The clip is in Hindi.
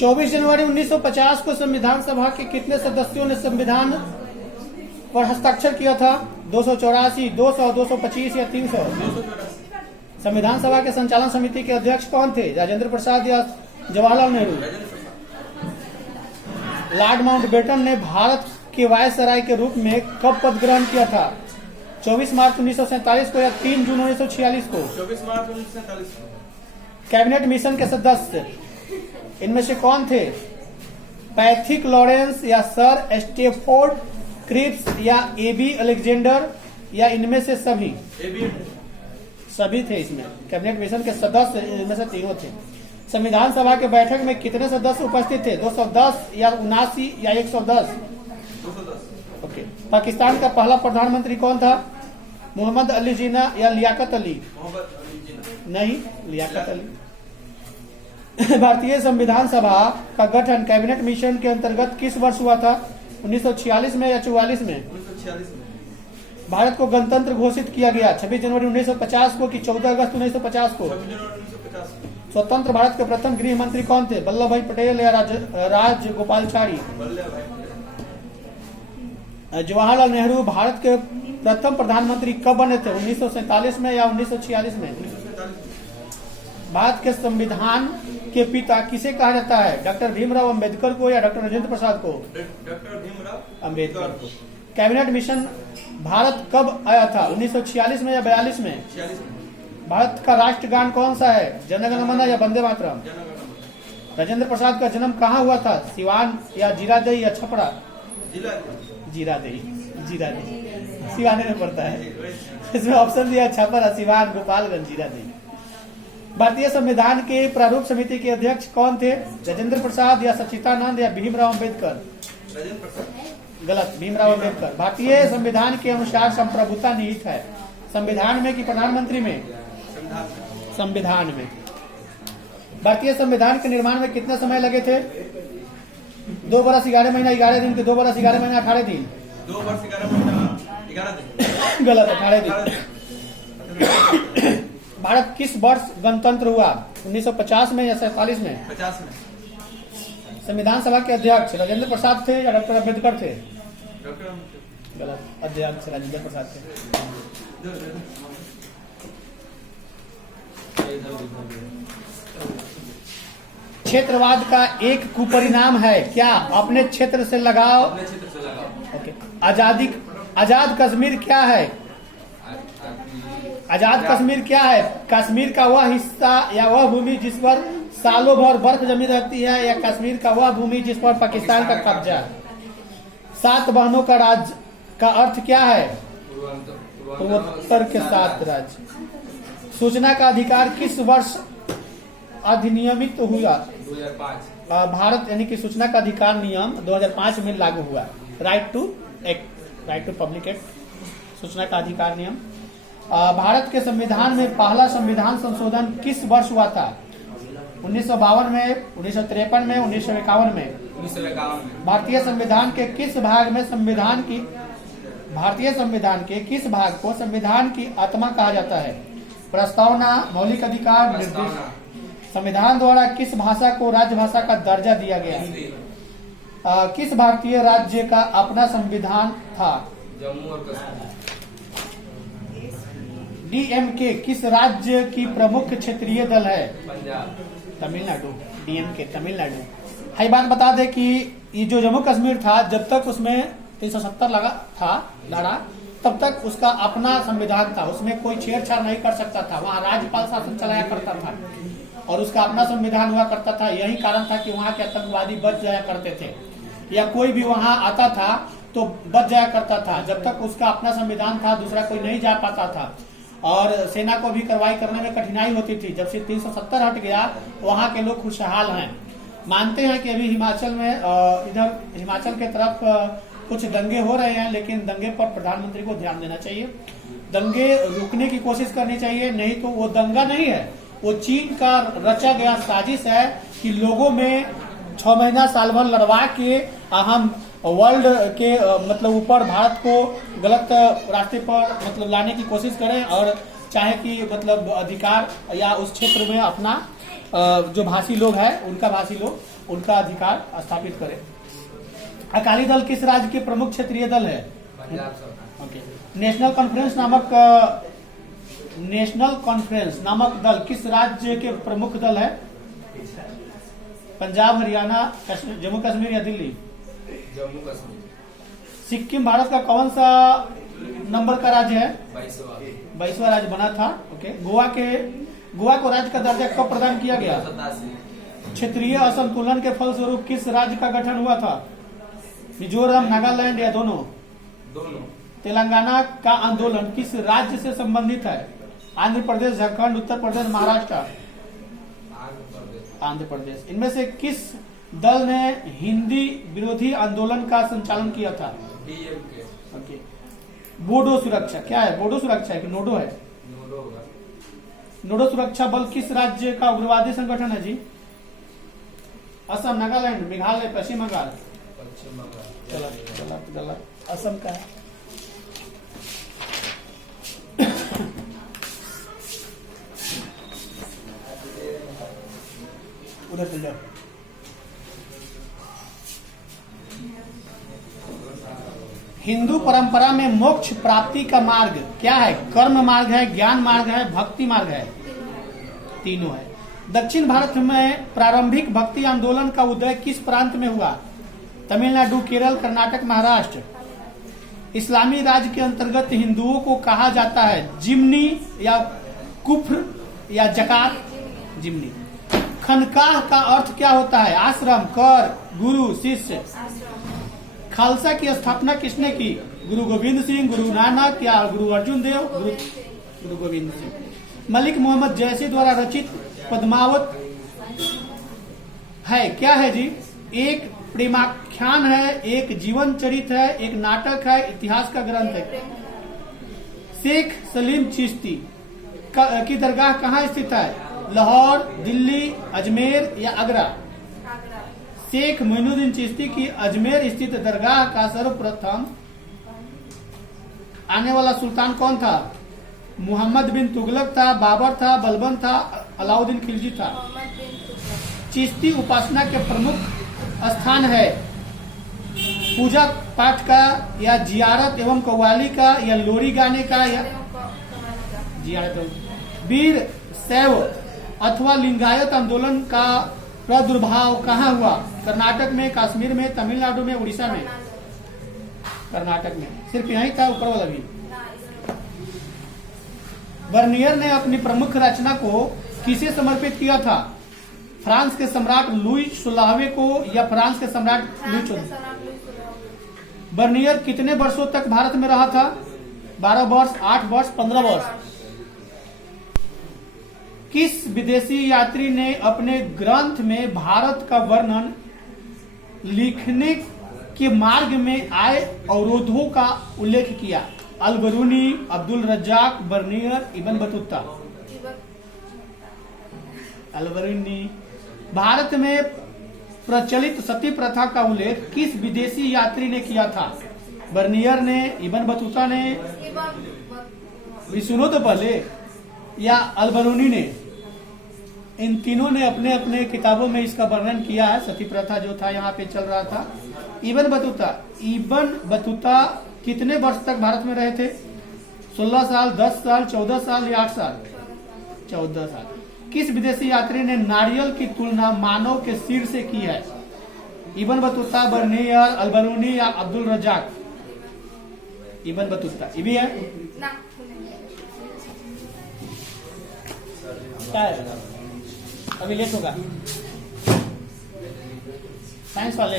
24 जनवरी 1950 को संविधान सभा के कितने सदस्यों ने संविधान पर हस्ताक्षर किया था? 284, 200, 225 या 300? संविधान सभा के संचालन समिति के अध्यक्ष कौन थे? राजेंद्र प्रसाद या जवाहरलाल नेहरू? लॉर्ड माउंटबेटन ने भारत के वायसराय के रूप में कब पद ग्रहण किया था? 24 मार्च 1947 को या 3 जून 1946 को? 24 मार्च 1947 को। कैबिनेट मिशन के सदस्य इनमें से कौन थे? पैथिक लॉरेंस या सर स्टेफोर्ड क्रिप्स या एबी अलेक्जेंडर या इनमें से सभी? सभी थे इसमें। कैबिनेट मिशन के सदस्य इनमें से तीनों थे। संविधान सभा के बैठक में कितने सदस्य उपस्थित थे? 210 या 79 या 110? 210। ओके। पाकिस्तान का पहला प्रधानमंत्री कौन था? मोहम्मद अली जिन्ना या लियाकत अली? नहीं, लियाकत अली। भारतीय संविधान सभा का गठन कैबिनेट मिशन के अंतर्गत किस वर्ष हुआ था? 1946 में या 44 में? 1946 में। भारत को गणतंत्र घोषित किया गया 26 जनवरी 1950 को कि 14 अगस्त 1950 को? 26 जनवरी 1950 को। स्वतंत्र भारत के प्रथम गृह मंत्री कौन थे? वल्लभ भाई पटेल या राजगोपालचारी? जवाहरलाल नेहरू भारत के प्रथम प्रधानमंत्री कब बने थे? 1947 में या 1946 में? 1947। भारत के संविधान के पिता किसे कहा जाता है? डॉक्टर भीमराव अंबेडकर को या डॉक्टर राजेंद्र प्रसाद को? डॉक्टर भीमराव अंबेडकर को। कैबिनेट मिशन भारत कब आया था? 1946 में या 42 में? 46 में। भारत का राष्ट्रगान कौन सा है? जनगण मन या वंदे मातरम? राजेंद्र प्रसाद का जन्म कहाँ हुआ था? सिवान या जीरादेई या छपरा? जीरादेई। सिवाने में पड़ता है। इसमें ऑप्शन दिया छपरा, सिवान, गोपालगंज, जीरादेई। भारतीय संविधान के प्रारूप समिति के अध्यक्ष कौन थे? राजेंद्र प्रसाद या सच्चिदानंद या भीमराव अंबेडकर? राजेंद्र प्रसाद। गलत, भीमराव अंबेडकर। भारतीय संविधान के अनुसार संप्रभुता निहित है संविधान में कि प्रधानमंत्री में? संविधान में। भारतीय संविधान के निर्माण में कितने समय लगे थे? 2 बरस 11 महीना 11 दिन के 2 बरस 11 महीना 18 दिन? 2 वर्ष 11 महीना 11 दिन। गलत, 18 दिन। भारत किस वर्ष गणतंत्र हुआ? 1950 में या 47 में? 50 में। संविधान सभा के अध्यक्ष राजेंद्र प्रसाद थे या डॉक्टर अम्बेडकर थे? डॉक्टर। गलत, अध्यक्ष राजेंद्र प्रसाद थे। क्षेत्रवाद का एक कुपरिणाम है क्या? अपने क्षेत्र से लगाव। अपने क्षेत्र से लगाओ। ओके। आजाद कश्मीर क्या है? आजाद कश्मीर क्या है? कश्मीर का वह हिस्सा या वह भूमि जिस पर सालों भर बर्फ जमी रहती है या कश्मीर का वह भूमि जिस पर पाकिस्तान का कब्जा है? 7 बहनों का राज्य का अर्थ क्या है? पूर्वोत्तर के 7 राज्य। सूचना का अधिकार किस वर्ष अधिनियमित हुआ? 2005। भारत यानी कि सूचना का अधिकार नियम 2005 में लागू हुआ। Right to act, right to public act, सूचना का अधिकार नियम। भारत के संविधान में पहला संविधान संशोधन किस वर्ष हुआ था? 1952 में, 1953 में, 1951 में? 1951 में। भारतीय संविधान के किस भाग में भारतीय संविधान के किस भाग को संविधान की आत्मा कहा जाता है? प्रस्तावना, मौलिक अधिकार, निर्देश। संविधान द्वारा किस भाषा को राजभाषा का दर्जा दिया गया? किस भारतीय राज्य का अपना संविधान था? जम्मू और कश्मीर। डीएमके किस राज्य की प्रमुख क्षेत्रीय दल है? पंजाब। तमिलनाडु। डीएमके तमिलनाडु। हाई बात बता दे कि ये जो जम्मू कश्मीर था जब तक उसमें 370 लड़ा तब तक उसका अपना संविधान था, उसमें कोई छेड़छाड़ नहीं कर सकता था। वहाँ राज्यपाल शासन चलाया करता था और उसका अपना संविधान हुआ करता था। यही कारण था कि वहाँ के आतंकवादी बच जाया करते थे या कोई भी वहाँ आता था तो बच जाया करता था। जब तक उसका अपना संविधान था दूसरा कोई नहीं जा पाता था और सेना को भी कार्रवाई करने में कठिनाई होती थी। जब से 370 हट गया वहाँ के लोग खुशहाल हैं। मानते हैं कि अभी हिमाचल में इधर हिमाचल के तरफ कुछ दंगे हो रहे हैं, लेकिन दंगे पर प्रधानमंत्री को ध्यान देना चाहिए। दंगे रुकने की कोशिश करनी चाहिए, नहीं तो वो दंगा नहीं है, वो चीन का रचा गया साजिश है कि लोगों में 6 महीना साल भर लड़वा के हम वर्ल्ड के मतलब ऊपर भारत को गलत रास्ते पर मतलब लाने की कोशिश करें और चाहे कि मतलब अधिकार या उस क्षेत्र में अपना जो भाषी लोग हैं उनका अधिकार स्थापित करे। अकाली दल किस राज्य के प्रमुख क्षेत्रीय दल है? पंजाब सरकार। ओके। नेशनल कॉन्फ्रेंस नामक दल किस राज्य के प्रमुख दल है? पंजाब, हरियाणा, जम्मू कश्मीर या दिल्ली? जम्मू कश्मीर। सिक्किम भारत का कौन सा नंबर का राज्य है? 22वां राज्य बना था। ओके। गोवा को राज्य का दर्जा कब प्रदान किया गया? 87। क्षेत्रीय असंतुलन के फलस्वरूप किस राज्य का गठन हुआ था? मिजोरम, नागालैंड या दोनों? दोनों। तेलंगाना का आंदोलन किस राज्य से संबंधित है? आंध्र प्रदेश, झारखंड, उत्तर प्रदेश, महाराष्ट्र? आंध्र प्रदेश। इनमें से किस दल ने हिंदी विरोधी आंदोलन का संचालन किया था? DMK। ओके। बोडो सुरक्षा क्या है? बोडो सुरक्षा है कि नोडो है? नोडो होगा। नोडो सुरक्षा बल किस राज्य का उग्रवादी संगठन है जी? असम, नागालैंड, मेघालय, पश्चिम बंगाल? पश्चिम बंगाल। गलत। असम का है। उधर चल जाओ। हिंदू परंपरा में मोक्ष प्राप्ति का मार्ग क्या है? कर्म मार्ग है, ज्ञान मार्ग है, भक्ति मार्ग है? तीनों है। दक्षिण भारत में प्रारंभिक भक्ति आंदोलन का उदय किस प्रांत में हुआ? तमिलनाडु, केरल, कर्नाटक, महाराष्ट्र? इस्लामी राज्य के अंतर्गत हिंदुओं को कहा जाता है जिम्नी या कुफ्र या जकात? जिम्नी। खनकाह का अर्थ क्या होता है? आश्रम, कर, गुरु, शिष्य? खालसा की स्थापना किसने की? गुरु गोविंद सिंह, गुरु नानक या गुरु अर्जुन देव? गुरु गोविंद सिंह। मलिक मोहम्मद जैसी द्वारा रचित पद्मावत है क्या है जी? एक प्रेमाख्यान है, एक जीवन चरित है, एक नाटक है, इतिहास का ग्रंथ है? शेख सलीम चिश्ती की दरगाह कहाँ स्थित है? लाहौर, दिल्ली, अजमेर या आगरा? शेख मोइनुद्दीन चिश्ती की अजमेर स्थित दरगाह का सर्वप्रथम आने वाला सुल्तान कौन था? मोहम्मद बिन तुगलक था, बाबर था, बलबन था, अलाउद्दीन खिलजी था? चिश्ती उपासना के प्रमुख स्थान है पूजा पाठ का या जियारत एवं कव्वाली का या लोरी गाने का या जियारत? वीर शैव अथवा लिंगायत आंदोलन का प्रादुर्भाव कहाँ हुआ? कर्नाटक में, कश्मीर में, तमिलनाडु में, उड़ीसा में? कर्नाटक में। सिर्फ यही था, ऊपर वाला भी? बर्नियर ने अपनी प्रमुख रचना को किसे समर्पित किया था? फ्रांस के सम्राट लुई 16वें को या फ्रांस के सम्राट लुई 14? बर्नियर कितने वर्षों तक भारत में रहा था? 12 वर्ष, 8 वर्ष, 15 वर्ष? किस विदेशी यात्री ने अपने ग्रंथ में भारत का वर्णन लिखने के मार्ग में आए अवरोधों का उल्लेख किया? Al Biruni, Abdul Razzaq, Bernier, Ibn Battuta? Al Biruni. Bharat में प्रचलित सती प्रथा का उल्लेख किस विदेशी यात्री ने किया था? बर्नियर ने, इब्न बतूता ने? भी सुनो तो पहले। या अल-बरूनी ने? इन तीनों ने अपने अपने किताबों में इसका वर्णन किया है। सती प्रथा जो था यहाँ पे चल रहा था। इब्न बतूता कितने वर्ष तक भारत में रहे थे? 16 साल, 10 साल, 14 साल या 8 साल? 14 साल। किस विदेशी यात्री ने नारियल की तुलना मानव के सिर से की है? इब्न बतूता, बर्नियर, अल-बरूनी या अब्दुल रज्जाक? Ibn Battuta. ये भी है क्या है? अभी लेट होगा साइंस वाले।